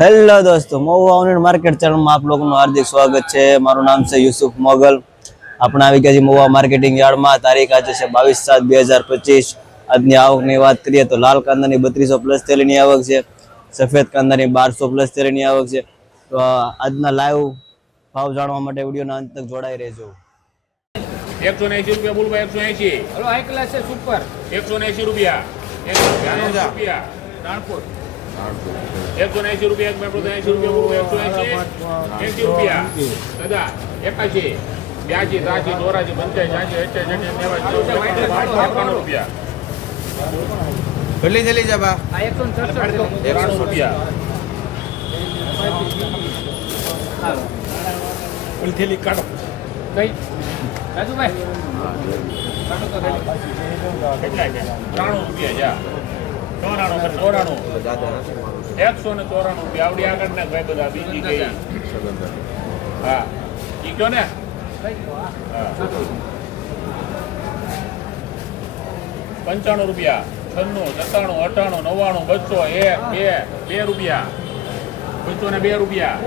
Hello દોસ્તો, Mahuva online market ચેનલમાં આપ લોકોનું હાર્દિક સ્વાગત છે। મારું નામ છે યુસુફ મોગલ। આપણે આવી ગયા છીએ મહુવા માર્કેટિંગ યાર્ડમાં। તારીખ આજે છે 22/7/2025। આજની આવકની વાત કરીએ તો લાલ કાંદાની 3200 પ્લસ થેલીની આવક છે। સફેદ કાંદાની 1200 પ્લસ થેલીની આવક છે। તો આજના લાઈવ ભાવ જાણવા માટે વિડીયોના અંત તક જોડાઈ રહેજો। 180 રૂપિયા બોલ ભાઈ 180। हेलो हाई क्लास है सुपर 180 રૂપિયા 180 રૂપિયા कानपुर 180 રૂપિયા એક મેં 80 રૂપિયા બોલ 180 80 રૂપિયા દાદા 81 82 83 84 85 88 રૂપિયા જલ્દી જલ્દી જબા आ 167 100 રૂપિયા થેલી કાઢો कई राजू भाई काटो तो रेडी કેટલા છે 93 રૂપિયા જા 94 194 રૂપિયા આવડી આગળ ના ભાઈ બધા બીજી ગઈ હા ઈ કયો ને હા 95 રૂપિયા 96 97 98 99 200 1 2 રૂપિયા 202 રૂપિયા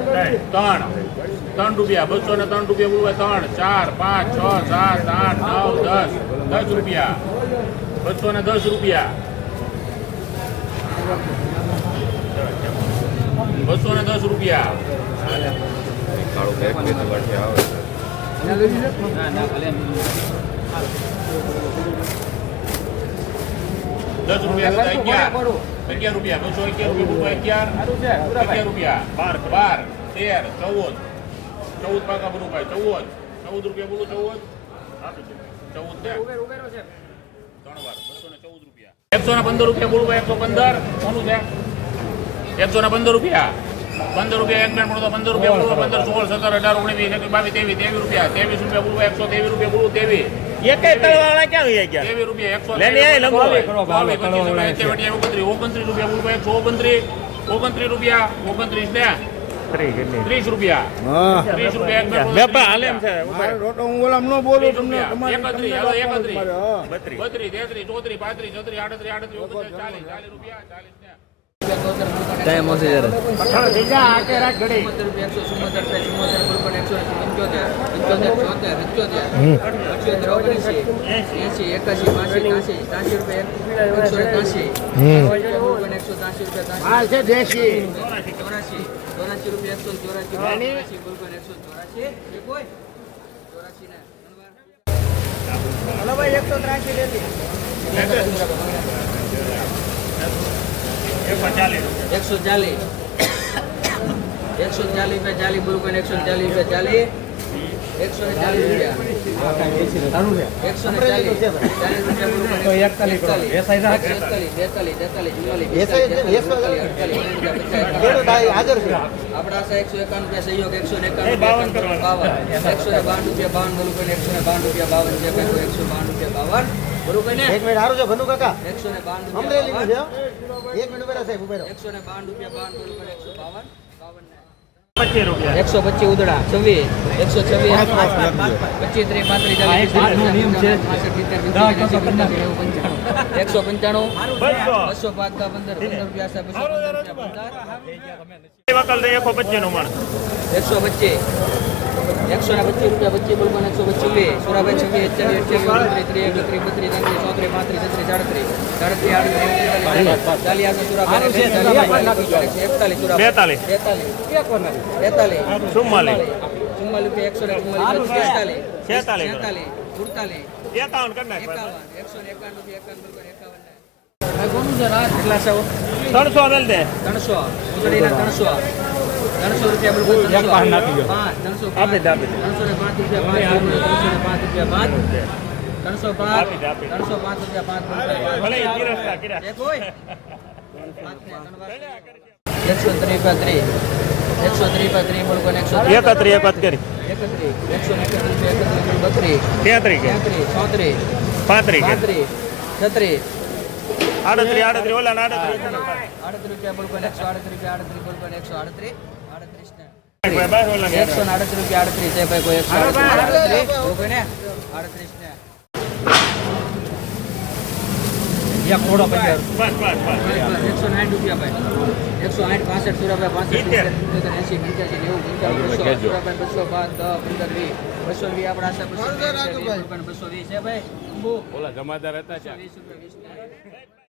3 રૂપિયા 203 રૂપિયા બોલવા 3 4 5 6 7 8 9 10 10 રૂપિયા 210 રૂપિયા 210 રૂપિયા ना ना भले 10 રૂપિયા 11 રૂપિયા 211 રૂપિયા 11 રૂપિયા 12 13 14 પાકા બોલું ભાઈ 14 રૂપિયા બોલું 14 उबेरो से 3 વાર 214 રૂપિયા 115 રૂપિયા બોલું ભાઈ 115 કોનું છે 115 રૂપિયા 15 રૂપિયા એક મિનિટ બોલો 15 રૂપિયા બોલો 15 16 17 18 19 22 23 રૂપિયા 23 રૂપિયા બોલું 123 રૂપિયા બોલું 23 એક તળવાળા ક્યાં ગયા 23 રૂપિયા 100 લેને આય લંબો 29 રૂપિયા બોલું 129 રૂપિયા 29 ને 30 રૂપિયા 30 રૂપિયા એક મિનિટ વેપા હાલે એમ છે રોટો હું ઓલામ ન બોલું તમને 31 હાલો 31 32 33 34 35 36 38 39 40 રૂપિયા 40 ને ટાઈમ હશે જરા બીજા આકે રાખ ઘડી 183 છે દેશી 84 રૂપિયા 184 કોઈ હલો ભાઈ 183 લેતી 140 રૂપિયા 40 બોલું કોઈ 140 રૂપિયા 140 આપડા 151 રૂપિયા સહયોગ 151 રૂપિયા 152 રૂપિયા 52 બોલું કોઈ 152 રૂપિયા 52 બોલું કોઈ ને એક મિનિટ હારું છે ભનુ કાકા 152 અમરેલી માં રૂપિયા છે એક મિનિટ ઉભેરા સાહેબ ઉભેરો 152 રૂપિયા 52 બોલું કોઈ 152 25 રૂપિયા 125 ઉદડા 26 126 25 30 35 નિયમ છે 195 205 15 રૂપિયા વકલ દે 125 નું મણ 125 રૂપિયા 25 બોલ 125 સુરાભાઈ 26 ત્રણસો મેલ દે 300 રૂપિયા બોલ 300 આપી દે 305 રૂપિયા 305 રૂપિયા 5 ભલે તિરસ્તા કર્યા કોઈ 133 બોલ કોને 31 વાત કરી 33 કે 34 35 36 38 ઓલા 38 રૂપિયા બોલ કોને 138 રૂપિયા 38 બોલ કોને 138 38 138 રૂપિયા 38 છે ભાઈ કોઈ 138 બોલ કોને 38 ને એક થોડો 50 બસ બસ બસ 160 રૂપિયા ભાઈ 160 65 રૂપિયા 65 80 85 90 55 200 200 આપણા છે 220 છે ભાઈ ઓલા જમાદાર હતા 20 રૂપિયા 20